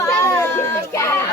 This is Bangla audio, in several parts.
ভাই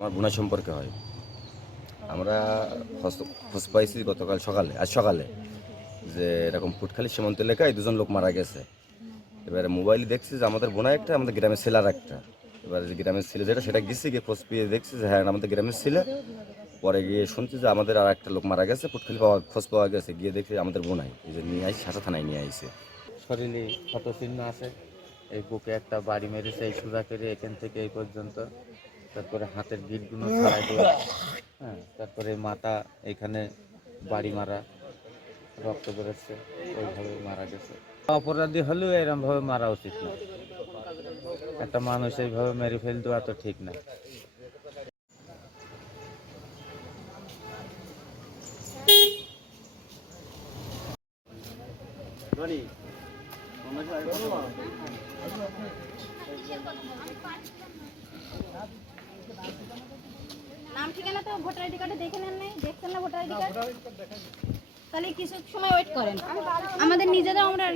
আমার বোনা সম্পর্কে হয়। আমরা খোঁজ- পাইছি গতকাল সকালে, আজ সকালে, যে এরকম ফুটখালি সীমান্ত এলাকায় দুজন লোক মারা গেছে। এবারে মোবাইলে দেখছি যে আমাদের বোনা একটা, আমাদের গ্রামের ছেলার একটা। এবারে যে গ্রামের ছেলে যেটা, সেটা গেছি গিয়ে খোঁজ পেয়ে দেখছি যে হ্যাঁ আমাদের গ্রামের ছেলে। পরে গিয়ে শুনছি যে আমাদের আর একটা লোক মারা গেছে ফুটখালি পাওয়া, খোঁজ পাওয়া গেছে। গিয়ে দেখছি আমাদের বোনাই এই যে নিয়ে আসি শাসা থানায় নিয়ে আইছে। শরীরে ক্ষত চিহ্ন আছে। এই বুকে একটা বাড়ি মেরেছে, এই সুজা করে এখান থেকে এই পর্যন্ত। তারপরে হাতের গিটগুলো ছাড়াই দিয়ে হ্যাঁ তারপরে মাথা এখানে বাড়ি মারা, রক্ত বেরোচ্ছে, ওইভাবে মারা গেছে। অপরাধী হলেও এরমভাবে মারা উচিত না। একটা মানুষ এইভাবে মেরে ফেল দেওয়া তো ঠিক না। নাম তো ভোটার আইডি কার্ডে দেখে নেন নাই দেখছেন না ভোটার আইডি কার্ড? তাহলে কিছু সময় ওয়েট করেন। আমাদের নিজেদের আমরা।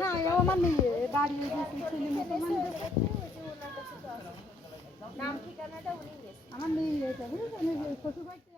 না আমার নেই বাড়ি ছেলে মেয়ে আমার নেই এটা বুঝেছেন? শ্বশুর বাড়ি